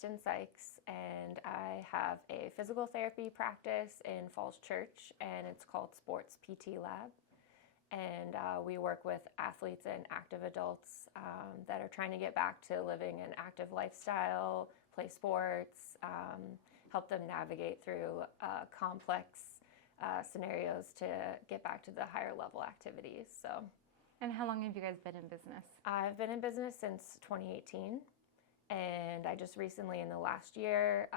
Kristin Sykes, and I have a physical therapy practice in Falls Church, and it's called Sports PT Lab. And we work with athletes and active adults that are trying to get back to living an active lifestyle, play sports, help them navigate through complex scenarios to get back to the higher level activities. And how long have you guys been in business? I've been in business since 2018. And I just recently, in the last year,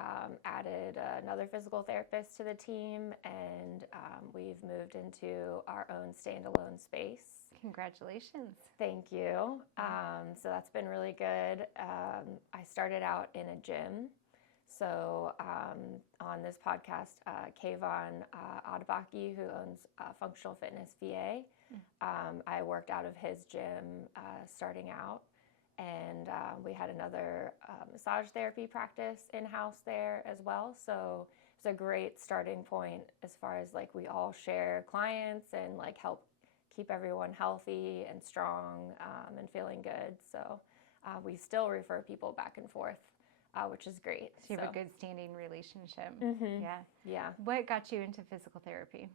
added another physical therapist to the team, and we've moved into our own standalone space. Congratulations. Thank you. So that's been really good. I started out in a gym. So on this podcast, Kayvon Adebaki, who owns Functional Fitness VA, I worked out of his gym starting out. And we had another massage therapy practice in-house there as well. So it's a great starting point as far as like we all share clients and like help keep everyone healthy and strong and feeling good. So we still refer people back and forth, which is great. So you have a good standing relationship. Mm-hmm. Yeah. What got you into physical therapy?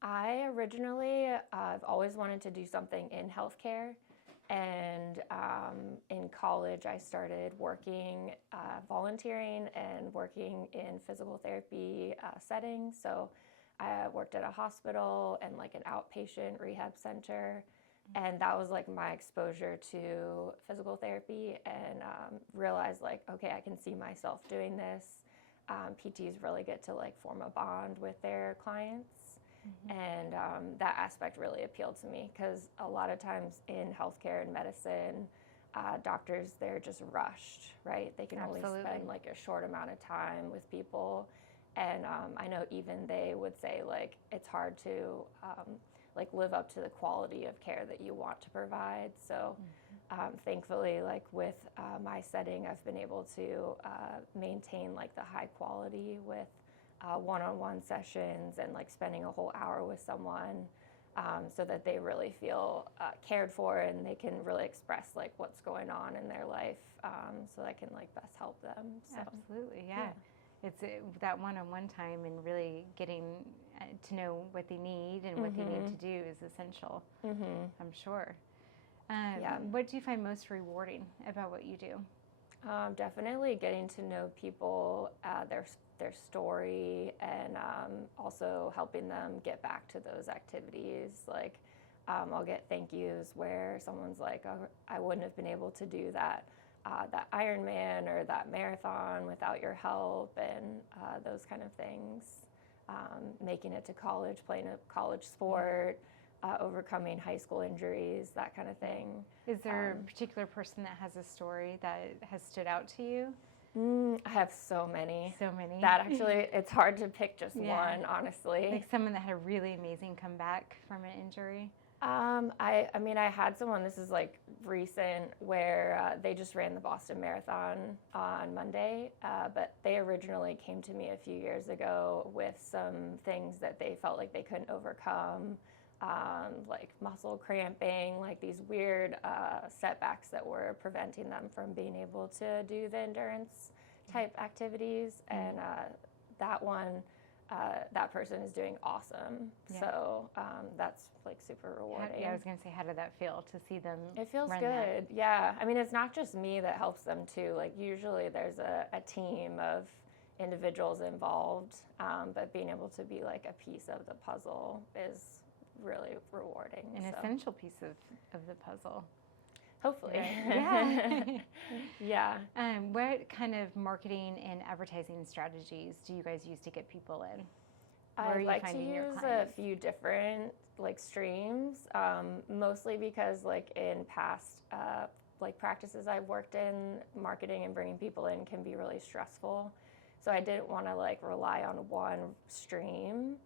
I originally, I've always wanted to do something in healthcare. And in college, I started working, volunteering and working in physical therapy settings. So I worked at a hospital and like an outpatient rehab center. And that was like my exposure to physical therapy, and realized like, okay, I can see myself doing this. PTs really get to like form a bond with their clients. And that aspect really appealed to me because a lot of times in healthcare and medicine, doctors, they're just rushed, right? They can only spend like a short amount of time with people. And I know even they would say like it's hard to like live up to the quality of care that you want to provide. So thankfully, like with my setting, I've been able to maintain like the high quality with one-on-one sessions and like spending a whole hour with someone so that they really feel cared for and they can really express like what's going on in their life so I can like best help them. So, absolutely, yeah. It's that one-on-one time and really getting to know what they need and what they need to do is essential, I'm sure. What do you find most rewarding about what you do? Definitely getting to know people, their story, and also helping them get back to those activities. Like I'll get thank yous where someone's like, oh, I wouldn't have been able to do that Ironman or that marathon without your help, and those kind of things. Making it to college, playing a college sport, overcoming high school injuries, that kind of thing. Is there a particular person that has a story that has stood out to you? I have so many. So many. That actually, it's hard to pick just one, honestly. Like someone that had a really amazing comeback from an injury? I mean, I had someone, this is like recent, where they just ran the Boston Marathon on Monday, but they originally came to me a few years ago with some things that they felt like they couldn't overcome. Like muscle cramping, like these weird setbacks that were preventing them from being able to do the endurance type activities. And that one, that person is doing awesome. So that's like super rewarding. I was going to say, how did that feel to see them? It feels run good. That? Yeah. I mean, it's not just me that helps them too. Like usually there's a team of individuals involved, but being able to be like a piece of the puzzle is really rewarding. An essential piece of the puzzle. Hopefully. Yeah. Yeah. What kind of marketing and advertising strategies do you guys use to get people in? I like to use a few different like streams, mostly because like in past like practices I've worked in, marketing and bringing people in can be really stressful. So I didn't want to like rely on one stream.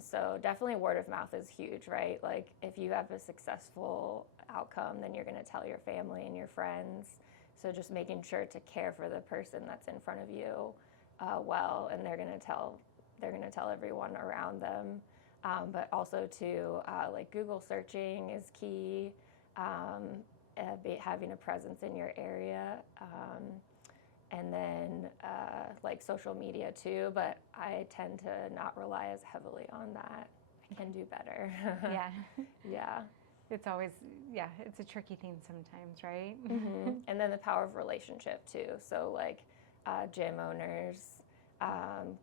So definitely word of mouth is huge, right? Like if you have a successful outcome, then you're going to tell your family and your friends. So just making sure to care for the person that's in front of you well, and they're going to tell everyone around them. But also too, like Google searching is key. Having a presence in your area. and then like social media too, but I tend to not rely as heavily on that. I can do better. Yeah. Yeah. It's always, it's a tricky thing sometimes, right? Mm-hmm. And then the power of relationship too. So like gym owners,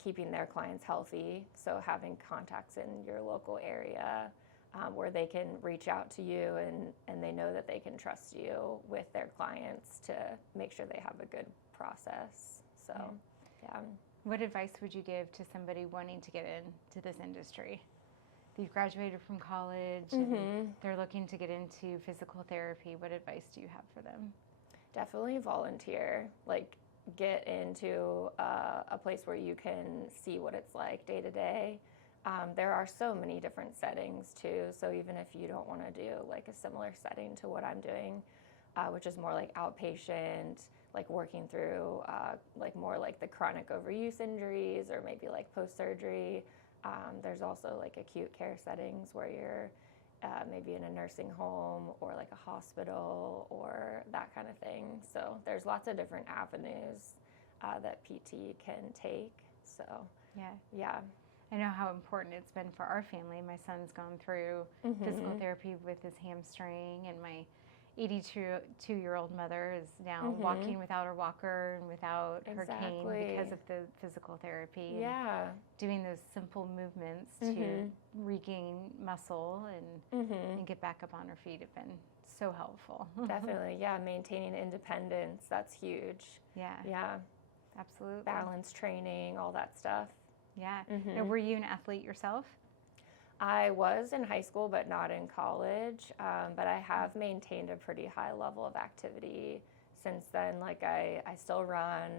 keeping their clients healthy. So having contacts in your local area where they can reach out to you and they know that they can trust you with their clients to make sure they have a good process. So, yeah. What advice would you give to somebody wanting to get into this industry? You've graduated from college and they're looking to get into physical therapy. What advice do you have for them? Definitely volunteer. Like, get into a place where you can see what it's like day to day. There are so many different settings too. So even if you don't want to do like a similar setting to what I'm doing, which is more like outpatient, like working through like more like the chronic overuse injuries or maybe like post-surgery. There's also like acute care settings where you're maybe in a nursing home or like a hospital or that kind of thing. So there's lots of different avenues that PT can take. So yeah. I know how important it's been for our family. My son's gone through physical therapy with his hamstring, and my 82-year-old mother is now walking without her walker and without her cane because of the physical therapy. Yeah. And doing those simple movements to regain muscle and get back up on her feet have been so helpful. Definitely, yeah. Maintaining independence, that's huge. Yeah. Yeah. Absolutely. Balance training, all that stuff. Yeah. And were you an athlete yourself? I was in high school, but not in college. But I have maintained a pretty high level of activity since then. Like I still run.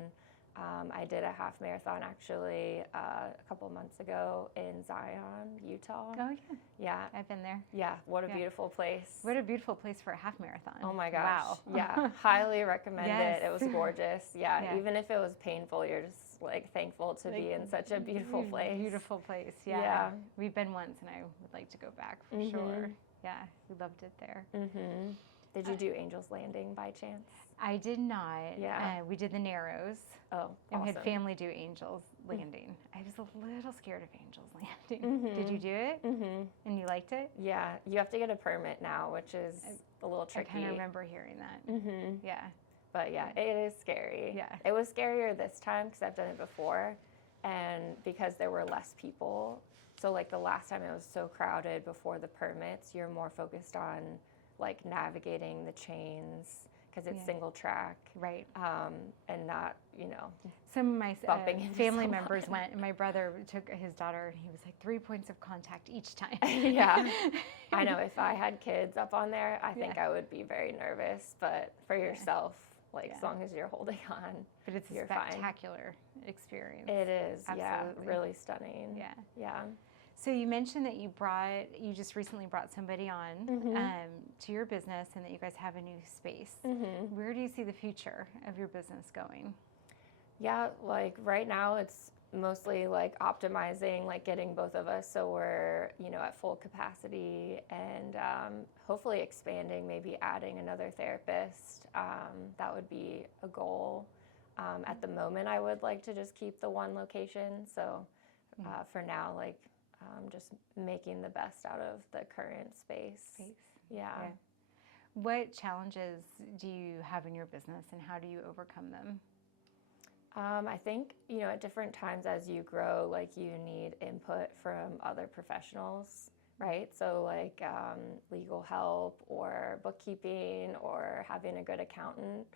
I did a half marathon actually a couple months ago in Zion, Utah. Oh, yeah. Yeah. I've been there. Yeah. What a beautiful place. What a beautiful place for a half marathon. Oh my gosh. Wow. Yeah. Highly recommend Yes. it. It was gorgeous. Yeah. Yeah. Even if it was painful, you're just like thankful to be in such a beautiful place. Beautiful place. Yeah. Yeah. We've been once and I would like to go back for sure. Yeah. We loved it there. Did you do Angel's Landing by chance? I did not. Yeah. We did the Narrows. Oh, and we awesome. had family do Angel's Landing. I was a little scared of Angel's Landing. Did you do it? And you liked it? Yeah. You have to get a permit now, which is a little tricky. I kind of remember hearing that. Yeah. But yeah, it is scary. Yeah. It was scarier this time because I've done it before and because there were less people. So like the last time it was so crowded before the permits, you're more focused on like navigating the chains because it's single track. Right. And not, some of my bumping into family someone. members went, and my brother took his daughter, and he was like 3 points of contact each time. Yeah. I know if I had kids up on there, I think I would be very nervous. But for yourself, as long as you're holding on, but it's a spectacular experience. It is. Absolutely. Yeah. Really stunning. Yeah. Yeah. So you mentioned that you just recently brought somebody on to your business and that you guys have a new space. Where do you see the future of your business going? Yeah, like right now it's mostly like optimizing, like getting both of us so we're, at full capacity and hopefully expanding, maybe adding another therapist. That would be a goal. At the moment, I would like to just keep the one location. So for now, just making the best out of the current space. Yeah. What challenges do you have in your business and how do you overcome them? I think, at different times as you grow, you need input from other professionals, right? So legal help or bookkeeping or having a good accountant.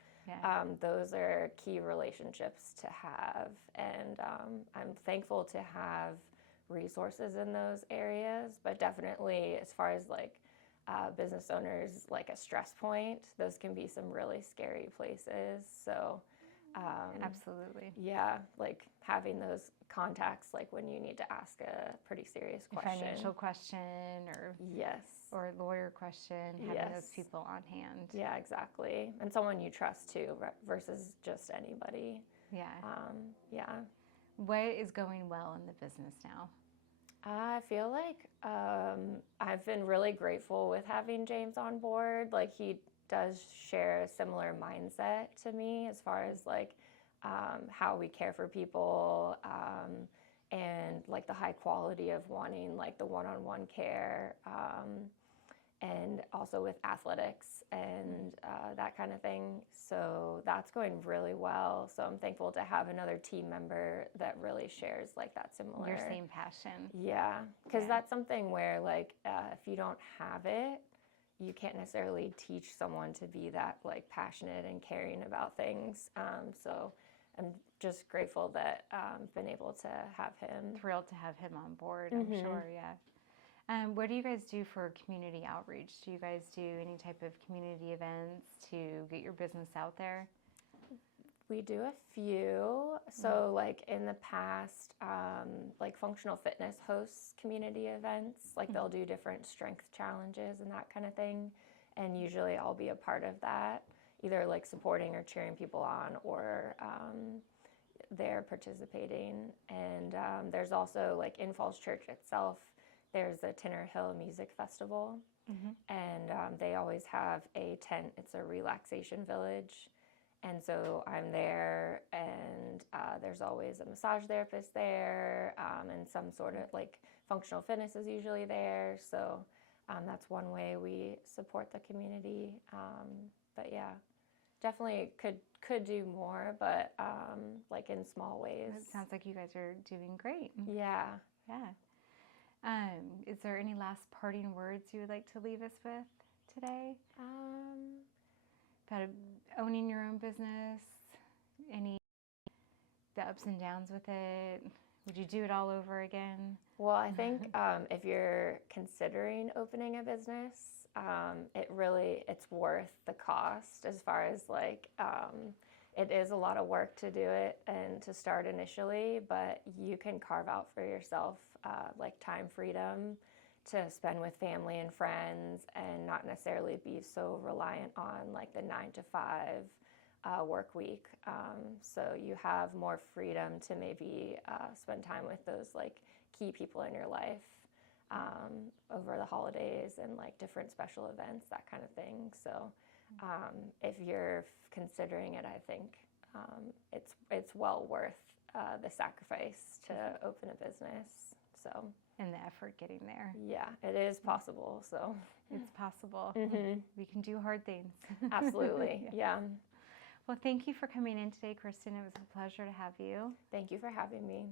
Those are key relationships to have. And I'm thankful to have resources in those areas, but definitely as far as business owners, a stress point, those can be some really scary places. So absolutely. Yeah, having those contacts when you need to ask a pretty serious question. Financial question or a lawyer question, having those people on hand. Yeah, exactly. And someone you trust too versus just anybody. Yeah. Yeah. What is going well in the business now? I feel like I've been really grateful with having James on board. He does share a similar mindset to me as far as how we care for people, and like the high quality of wanting like the one-on-one care, and also with athletics and that kind of thing. So that's going really well. So I'm thankful to have another team member that really shares like that similar. Your same passion. Yeah, because that's something where like if you don't have it, you can't necessarily teach someone to be that like passionate and caring about things. So I'm just grateful that I've been able to have him. Thrilled to have him on board, I'm sure, yeah. What do you guys do for community outreach? Do you guys do any type of community events to get your business out there? We do a few. So like in the past, like functional fitness hosts community events. Like they'll do different strength challenges and that kind of thing. And usually I'll be a part of that, either like supporting or cheering people on, or they're participating. And there's also like in Falls Church itself, there's a Tinner Hill Music Festival. And they always have a tent. It's a relaxation village. And so I'm there, and there's always a massage therapist there, and some sort of like functional fitness is usually there. So that's one way we support the community. But yeah, definitely could do more, but like in small ways. It sounds like you guys are doing great. Yeah. Yeah. Is there any last parting words you would like to leave us with today? About owning your own business, the ups and downs with it? Would you do it all over again? Well, I think if you're considering opening a business, it's worth the cost, as far as like, it is a lot of work to do it and to start initially, but you can carve out for yourself like time freedom to spend with family and friends, and not necessarily be so reliant on like the 9 to 5 work week. So you have more freedom to maybe spend time with those like key people in your life over the holidays and like different special events, that kind of thing. So if you're considering it, I think it's well worth the sacrifice to open a business. So. And the effort getting there. Yeah, it is possible. So it's possible. We can do hard things. Absolutely. Yeah. Well, thank you for coming in today, Kristin. It was a pleasure to have you. Thank you for having me.